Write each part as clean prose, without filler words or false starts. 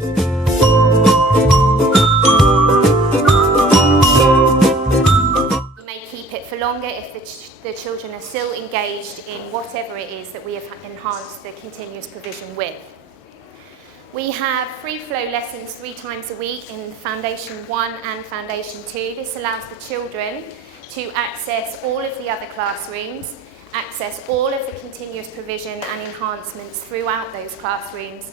We may keep it for longer if the children are still engaged in whatever it is that we have enhanced the continuous provision with. We have free flow lessons 3 times a week in Foundation 1 and Foundation 2. This allows the children to access all of the other classrooms, access all of the continuous provision and enhancements throughout those classrooms,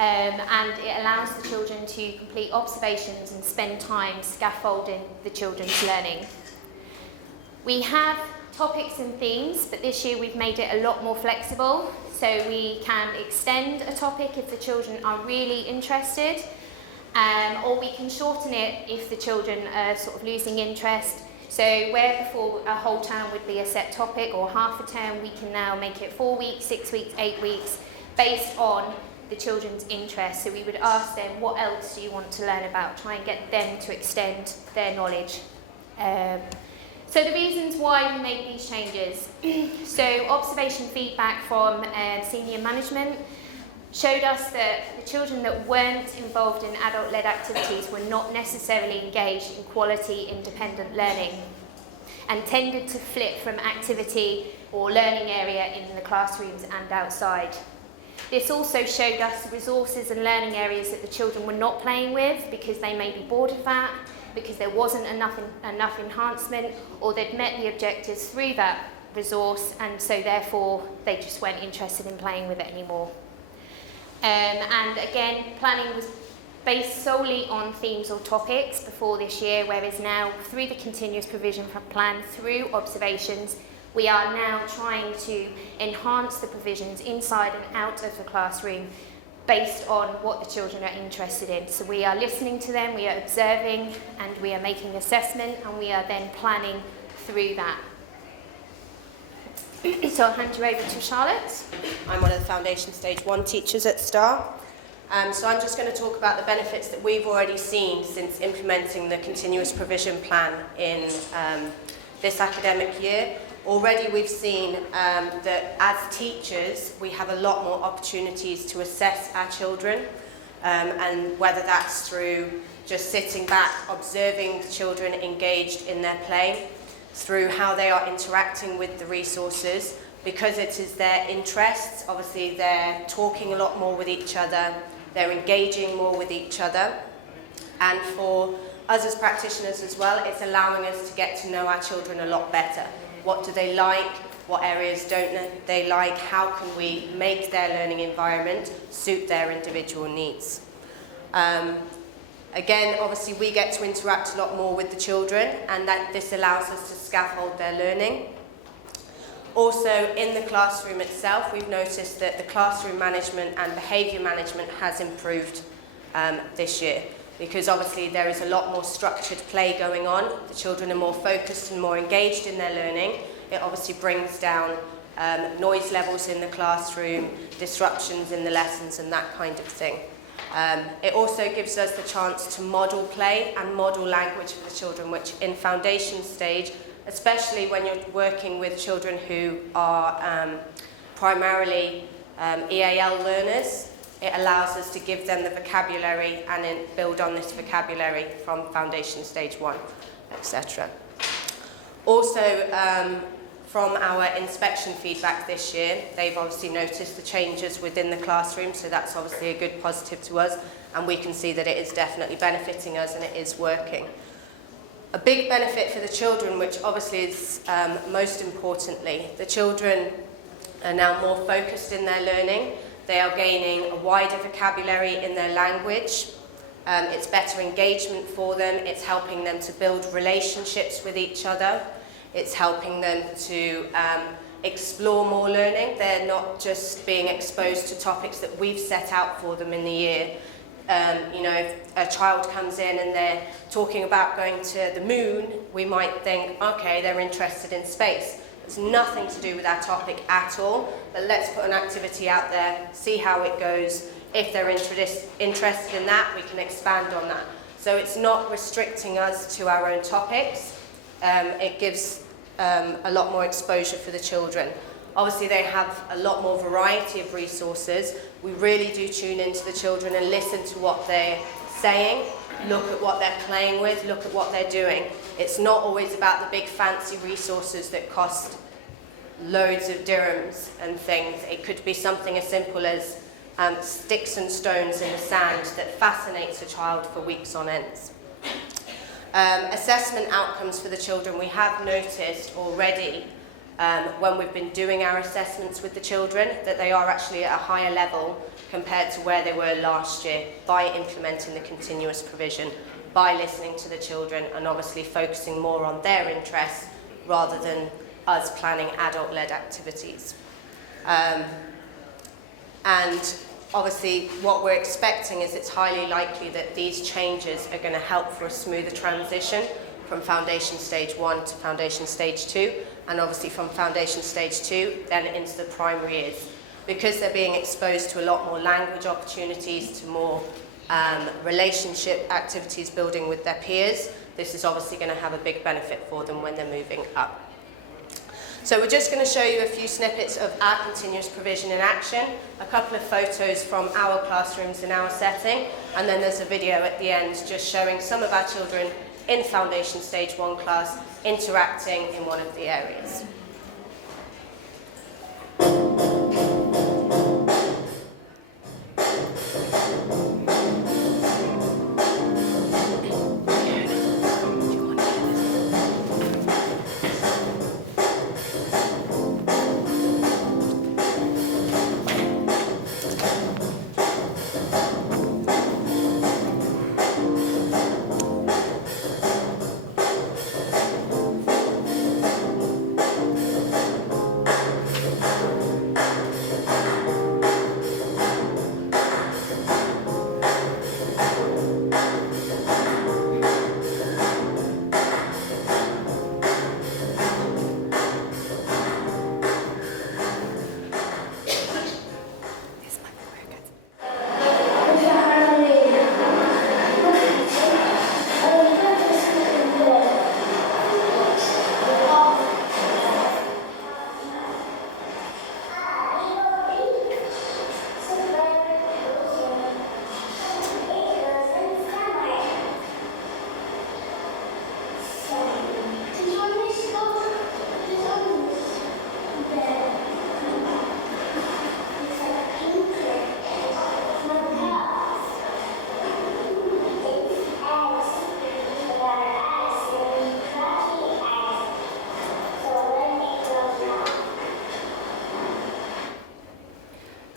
and it allows the children to complete observations and spend time scaffolding the children's learning. We have topics and themes, but this year we've made it a lot more flexible, so we can extend a topic if the children are really interested, or we can shorten it if the children are sort of losing interest. So where before a whole term would be a set topic or half a term, we can now make it 4 weeks, 6 weeks, 8 weeks, based on the children's interest. So we would ask them, what else do you want to learn about? Try and get them to extend their knowledge. So the reasons why we made these changes. So observation feedback from senior management showed us that the children that weren't involved in adult-led activities were not necessarily engaged in quality independent learning and tended to flip from activity or learning area in the classrooms and outside. This also showed us resources and learning areas that the children were not playing with because they may be bored of that, because there wasn't enough enhancement, or they'd met the objectives through that resource, and so therefore they just weren't interested in playing with it anymore. And again, planning was based solely on themes or topics before this year, whereas now through the continuous provision plan, through observations, we are now trying to enhance the provisions inside and out of the classroom based on what the children are interested in. So we are listening to them, we are observing, and we are making assessment, and we are then planning through that. So I'll hand you over to Charlotte. I'm one of the Foundation Stage 1 teachers at Star. So I'm just going to talk about the benefits that we've already seen since implementing the continuous provision plan in this academic year. Already we've seen that as teachers we have a lot more opportunities to assess our children, and whether that's through just sitting back, observing the children engaged in their play, through how they are interacting with the resources, because it is their interests. Obviously they're talking a lot more with each other, they're engaging more with each other, and for us as practitioners as well, it's allowing us to get to know our children a lot better. What do they like? What areas don't they like? How can we make their learning environment suit their individual needs? Again, obviously we get to interact a lot more with the children, and that this allows us to scaffold their learning. Also, in the classroom itself, we've noticed that the classroom management and behaviour management has improved this year, because obviously there is a lot more structured play going on. The children are more focused and more engaged in their learning. It obviously brings down noise levels in the classroom, disruptions in the lessons, and that kind of thing. It also gives us the chance to model play and model language for the children, which in foundation stage, especially when you're working with children who are primarily EAL learners, it allows us to give them the vocabulary and then build on this vocabulary from foundation stage 1, etc. Also, from our inspection feedback this year, they've obviously noticed the changes within the classroom, so that's obviously a good positive to us, and we can see that it is definitely benefiting us and it is working. A big benefit for the children, which obviously is most importantly, the children are now more focused in their learning. They are gaining a wider vocabulary in their language. It's better engagement for them. It's helping them to build relationships with each other. It's helping them to explore more learning. They're not just being exposed to topics that we've set out for them in the year. You know, if a child comes in and they're talking about going to the moon, we might think, okay, they're interested in space. It's nothing to do with our topic at all, but let's put an activity out there, see how it goes. If they're interested in that, we can expand on that. So it's not restricting us to our own topics. It gives a lot more exposure for the children. Obviously they have a lot more variety of resources. We really do tune into the children and listen to what they're saying, look at what they're playing with, look at what they're doing. It's not always about the big fancy resources that cost loads of dirhams and things. It could be something as simple as sticks and stones in the sand that fascinates a child for weeks on end. Assessment outcomes for the children, we have noticed already when we've been doing our assessments with the children that they are actually at a higher level compared to where they were last year by implementing the continuous provision, by listening to the children and obviously focusing more on their interests rather than us planning adult-led activities. And obviously what we're expecting is it's highly likely that these changes are going to help for a smoother transition from Foundation Stage 1 to Foundation Stage 2, and obviously from Foundation Stage 2 then into the primary years. Because they're being exposed to a lot more language opportunities, to more relationship activities building with their peers, this is obviously going to have a big benefit for them when they're moving up. So we're just going to show you a few snippets of our continuous provision in action, a couple of photos from our classrooms in our setting, and then there's a video at the end just showing some of our children in Foundation Stage 1 class interacting in one of the areas.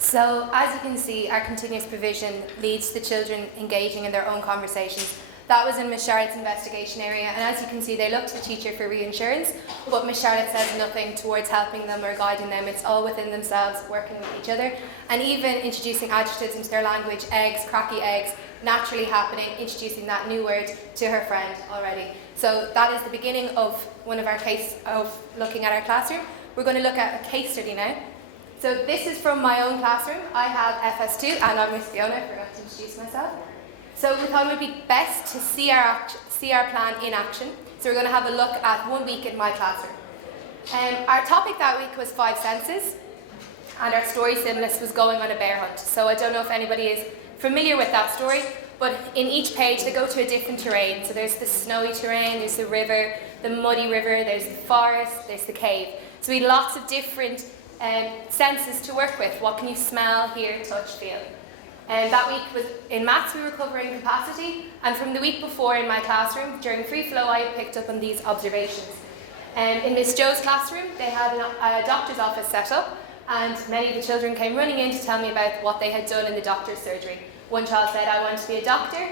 So, as you can see, our continuous provision leads to the children engaging in their own conversations. That was in Miss Charlotte's investigation area, and as you can see, they look to the teacher for reassurance, but Miss Charlotte says nothing towards helping them or guiding them. It's all within themselves, working with each other, and even introducing adjectives into their language, eggs, cracky eggs, naturally happening, introducing that new word to her friend already. So that is the beginning of one of our case of looking at our classroom. We're going to look at a case study now. So this is from my own classroom. I have FS2 and I'm Miss Fiona, I forgot to introduce myself. So we thought it would be best to see our plan in action. So we're going to have a look at 1 week in my classroom. Our topic that week was 5 senses, and our story stimulus was going on a bear hunt. So I don't know if anybody is familiar with that story, but in each page they go to a different terrain. So there's the snowy terrain, there's the river, the muddy river, there's the forest, there's the cave. So we had lots of different senses to work with. What can you smell, hear, touch, feel? And that week was in maths, we were covering capacity, and from the week before in my classroom, during free flow, I picked up on these observations. In Miss Jo's classroom, they had a doctor's office set up, and many of the children came running in to tell me about what they had done in the doctor's surgery. One child said, I want to be a doctor.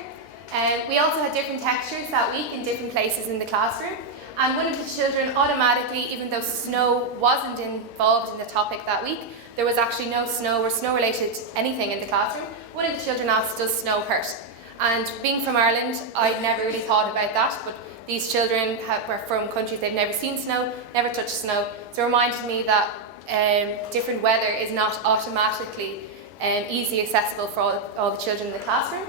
We also had different textures that week in different places in the classroom. And one of the children automatically, even though snow wasn't involved in the topic that week, there was actually no snow or snow-related anything in the classroom. One of the children asked, does snow hurt? And being from Ireland, I'd never really thought about that, but these children were from countries they've never seen snow, never touched snow. So it reminded me that different weather is not automatically easily accessible for all the children in the classroom.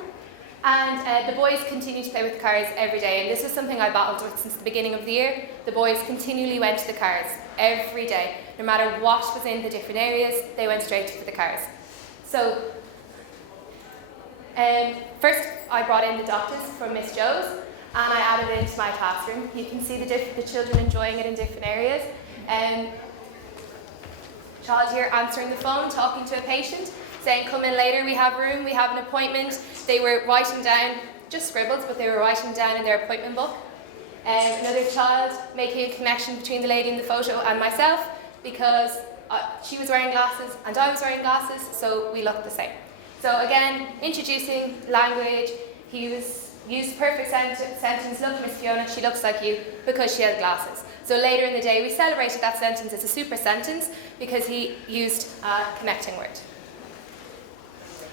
And the boys continue to play with the cars every day, and this is something I battled with since the beginning of the year. The boys continually went to the cars every day. no matter what was in the different areas, they went straight for the cars. So first I brought in the doctors from Miss Jo's, and I added it into my classroom. You can see the children enjoying it in different areas. Child here answering the phone, talking to a patient, saying, come in later, we have room, we have an appointment. They were writing down, just scribbles, but they were writing down in their appointment book. Another child making a connection between the lady in the photo and myself, because she was wearing glasses and I was wearing glasses, so we looked the same. So again, introducing language, he used perfect sentence, look Miss Fiona, she looks like you because she has glasses. So later in the day we celebrated that sentence as a super sentence because he used a connecting word.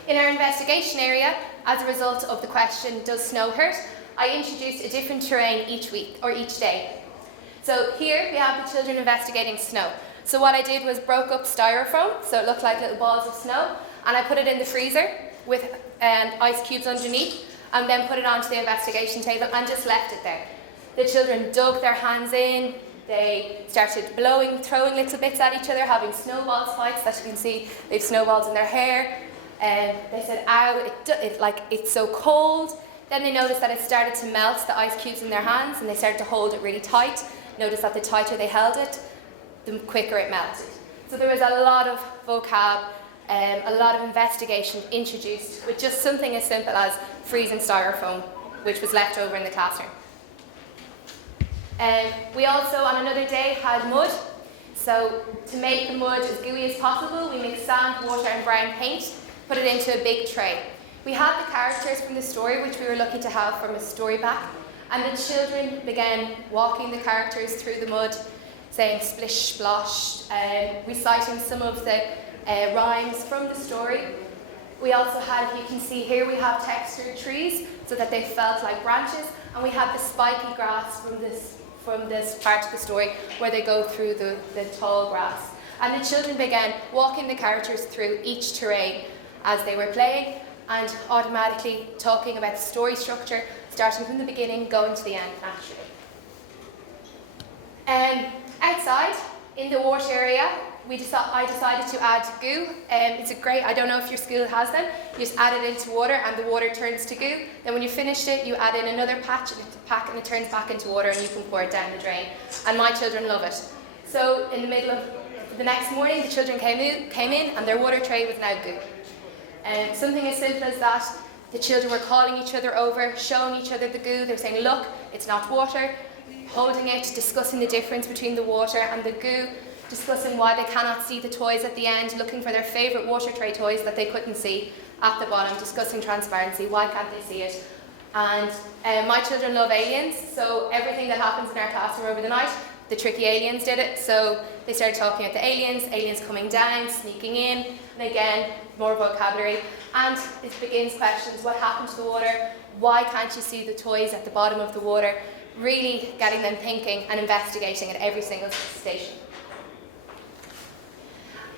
In our investigation area, as a result of the question, does snow hurt? I introduced a different terrain each week or each day. So here we have the children investigating snow. So what I did was broke up styrofoam, so it looked like little balls of snow, and I put it in the freezer with ice cubes underneath, and then put it onto the investigation table and just left it there. The children dug their hands in, they started blowing, throwing little bits at each other, having snowball fights. As you can see, they have snowballs in their hair. They said, ow, it's so cold. Then they noticed that it started to melt, the ice cubes in their hands, and they started to hold it really tight. Noticed that the tighter they held it, the quicker it melted. So there was a lot of vocab, a lot of investigation introduced with just something as simple as freezing styrofoam, which was left over in the classroom. We also, on another day, had mud. So to make the mud as gooey as possible, we mixed sand, water and brown paint, put it into a big tray. We had the characters from the story, which we were lucky to have from a story back, and the children began walking the characters through the mud, saying splish splosh, reciting some of the rhymes from the story. We also had, you can see here, we have textured trees so that they felt like branches, and we had the spiky grass from this part of the story where they go through the tall grass. And the children began walking the characters through each terrain as they were playing, and automatically talking about the story structure, starting from the beginning, going to the end naturally. Outside, in the water area, I decided to add goo. It's a great, I don't know if your school has them, you just add it into water and the water turns to goo. Then when you finished it, you add in another pack and it turns back into water and you can pour it down the drain. And my children love it. So in the middle of the next morning, the children came in and their water tray was now goo. Something as simple as that, the children were calling each other over, showing each other the goo. They were saying, look, it's not water, holding it, discussing the difference between the water and the goo, discussing why they cannot see the toys at the end, looking for their favourite water tray toys that they couldn't see at the bottom, discussing transparency, why can't they see it. And my children love aliens, so everything that happens in our classroom over the night, the tricky aliens did it. So they started talking about the aliens coming down, sneaking in, and again, more vocabulary. And it begins questions, what happened to the water? Why can't you see the toys at the bottom of the water? Really getting them thinking and investigating at every single station.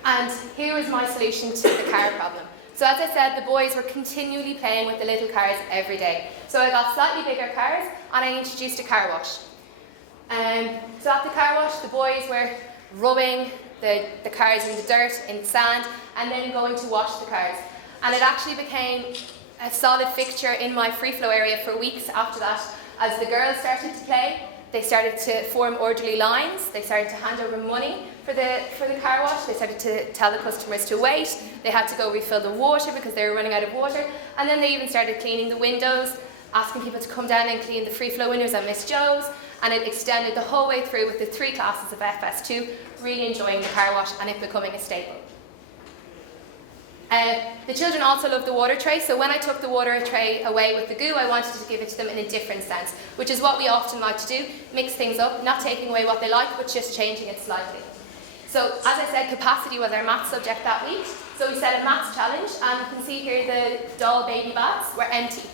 And here was my solution to the car problem. So as I said, the boys were continually playing with the little cars every day. So I got slightly bigger cars and I introduced a car wash. So at the car wash, the boys were rubbing the cars in the dirt, in the sand, and then going to wash the cars. And it actually became a solid fixture in my free flow area for weeks after that. As the girls started to play, they started to form orderly lines, they started to hand over money for the car wash, they started to tell the customers to wait, they had to go refill the water because they were running out of water, and then they even started cleaning the windows, asking people to come down and clean the free flow windows at Miss Jo's, and it extended the whole way through with the 3 classes of FS2 really enjoying the car wash and it becoming a staple. The children also love the water tray, so when I took the water tray away with the goo, I wanted to give it to them in a different sense, which is what we often like to do, mix things up, not taking away what they like, but just changing it slightly. So as I said, capacity was our maths subject that week, so we set a maths challenge, and you can see here the doll baby baths were empty.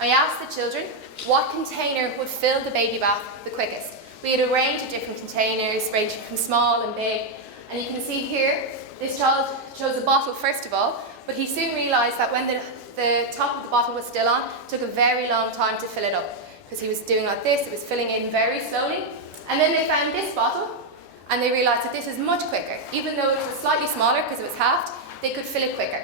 I asked the children what container would fill the baby bath the quickest. We had a range of different containers, ranging from small and big, and you can see here, this child chose a bottle first of all, but he soon realised that when the top of the bottle was still on, it took a very long time to fill it up, because he was doing like this, it was filling in very slowly. And then they found this bottle, and they realised that this is much quicker. Even though it was slightly smaller because it was halved, they could fill it quicker.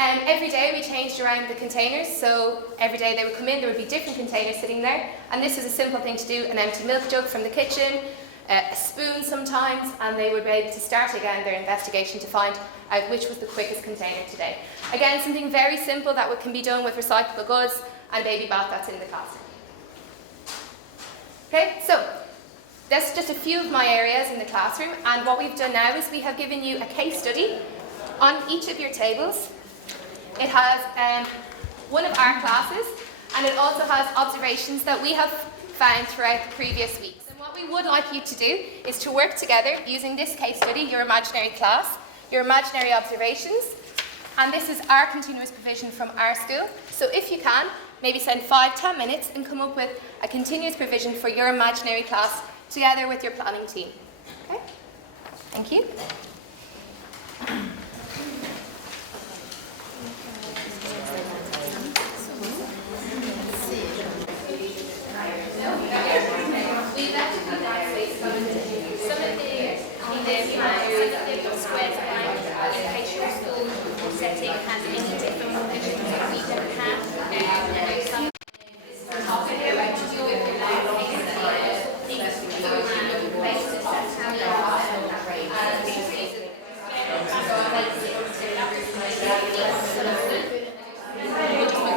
Every day we changed around the containers, so every day they would come in, there would be different containers sitting there, and this is a simple thing to do: an empty milk jug from the kitchen, a spoon sometimes, and they would be able to start again their investigation to find out which was the quickest container today. Again, something very simple that can be done with recyclable goods and baby bath that's in the classroom. Okay, so that's just a few of my areas in the classroom, and what we've done now is we have given you a case study on each of your tables. It has one of our classes, and it also has observations that we have found throughout the previous weeks. And what we would like you to do is to work together using this case study, your imaginary class, your imaginary observations, and this is our continuous provision from our school. So if you can, maybe spend 5-10 minutes and come up with a continuous provision for your imaginary class together with your planning team. Okay? Thank you. We've actually got that space some of the squares around in case your school or setting has any different provisions that we don't have. And there's some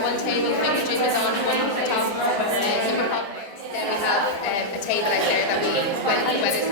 one table, pictures is on one of the top. Then we have a table out there that we whether it's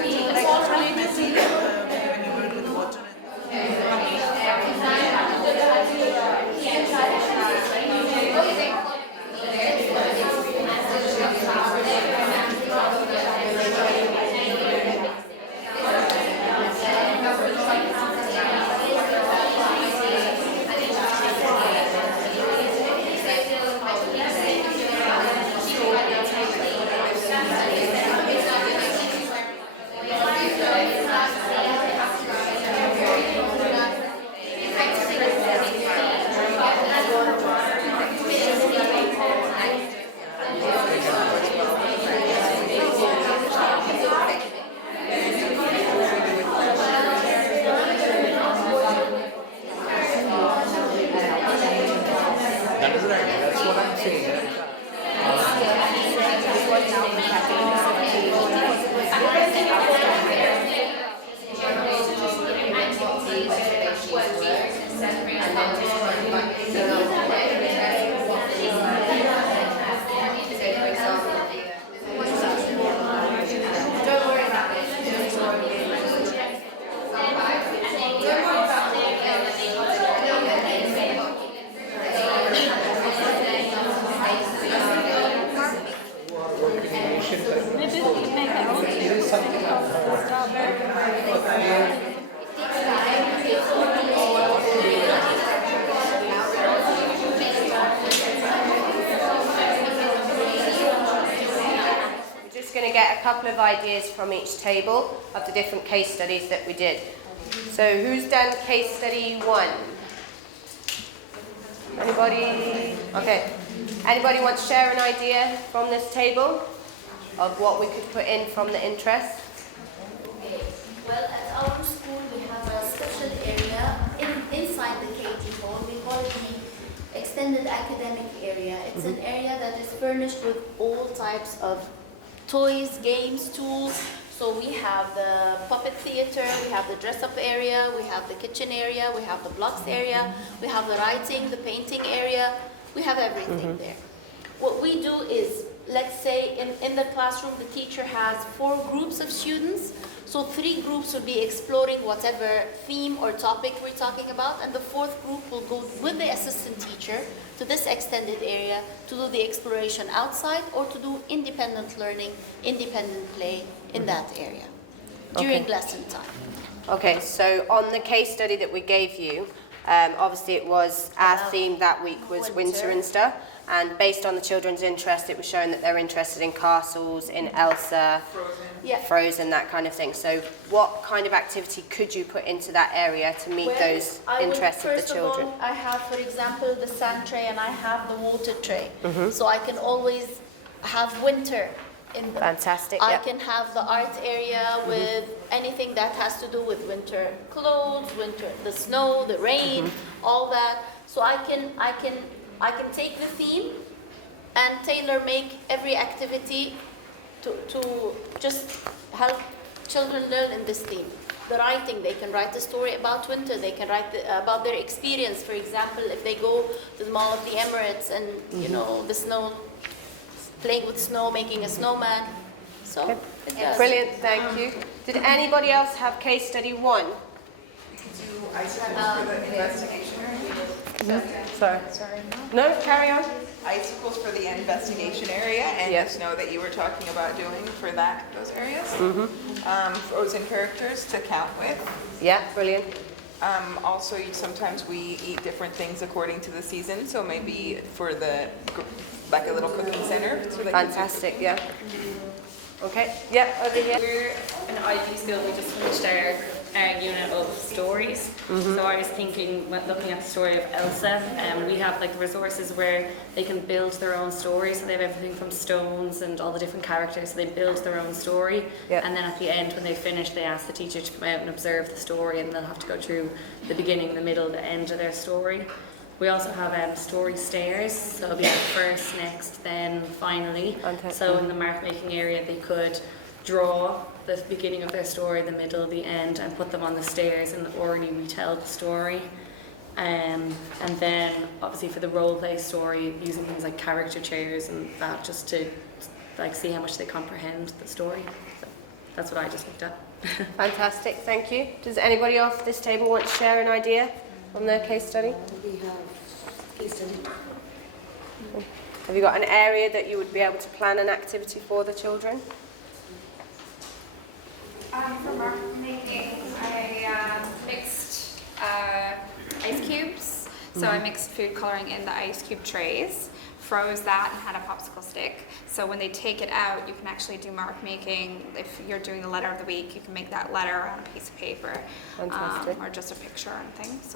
a couple of ideas from each table of the different case studies that we did. So who's done case study 1? Anybody? Okay. Anybody want to share an idea from this table of what we could put in from the interest? Well, at our school we have a special area inside the KT hall. We call it the extended academic area. It's an area that is furnished with all types of toys, games, tools. So we have the puppet theater, we have the dress-up area, we have the kitchen area, we have the blocks area, we have the writing, the painting area. We have everything there. What we do is, let's say in the classroom, the teacher has 4 groups of students. So 3 groups will be exploring whatever theme or topic we're talking about, and the 4th group will go with the assistant teacher to this extended area to do the exploration outside or to do independent learning, independent play in that area during lesson time. Okay, so on the case study that we gave you, obviously it was our theme that week was winter and stuff, and based on the children's interest, it was showing that they're interested in castles, in Elsa, Frozen, that kind of thing. So what kind of activity could you put into that area to meet those interests of the children? First of all, I have, for example, the sand tray and I have the water tray. So I can always have winter in them. Fantastic. I Yep. can have the art area with anything that has to do with winter clothes, the snow, the rain, all that. So I can take the theme and tailor make every activity to just help children learn in this theme. The writing, they can write a story about winter, they can write about their experience. For example, if they go to the Mall of the Emirates and, you know, the snow, playing with snow, making a snowman. So, it does. Brilliant, thank you. Did anybody else have case study 1? Icicles for the investigation area. Sorry. No, carry on. Icicles for the investigation area, and Yes. the snow that you were talking about doing for those areas. Frozen characters to count with. Yeah, brilliant. Also, sometimes we eat different things according to the season, so maybe for like a little cooking center. So that Fantastic, yeah. Okay, yeah, over here. We're in IB school, we just finished our unit of stories. So I was thinking, looking at the story of Elsa, we have like resources where they can build their own story. So they have everything from stones and all the different characters. So they build their own story. Yeah. And then at the end, when they finish, they ask the teacher to come out and observe the story, and they'll have to go through the beginning, the middle, the end of their story. We also have story stairs, so it'll be like first, next, then finally. Fantastic. So in the mark making area, they could draw the beginning of their story, the middle, the end, and put them on the stairs and orally retell the story. And then obviously for the role play story, using things like character chairs and that, just to like see how much they comprehend the story. So that's what I just looked at. Fantastic, thank you. Does anybody off this table want to share an idea on their case study? We have case study. Have you got an area that you would be able to plan an activity for the children? For mark making, I mixed ice cubes. So I mixed food coloring in the ice cube trays, froze that, and had a popsicle stick. So when they take it out, you can actually do mark making. If you're doing the letter of the week, you can make that letter on a piece of paper, Fantastic. or just a picture and things.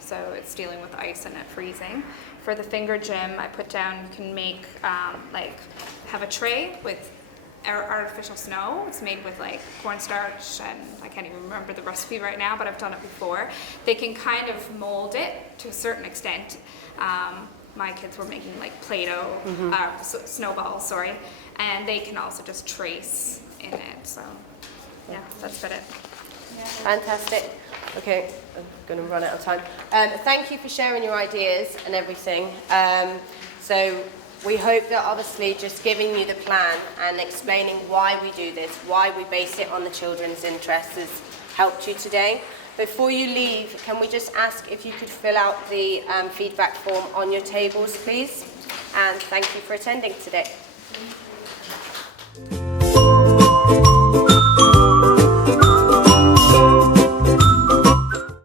So it's dealing with ice and it freezing. For the finger gym, I put down, you can make have a tray with artificial snow. It's made with like cornstarch, and I can't even remember the recipe right now, but I've done it before. They can kind of mold it to a certain extent. My kids were making like Play-Doh, snowballs, sorry, and they can also just trace in it. So yeah, that's about it. Fantastic. Okay, I'm going to run out of time. Thank you for sharing your ideas and everything. So we hope that obviously just giving you the plan and explaining why we do this, why we base it on the children's interests has helped you today. Before you leave, can we just ask if you could fill out the feedback form on your tables, please? And thank you for attending today.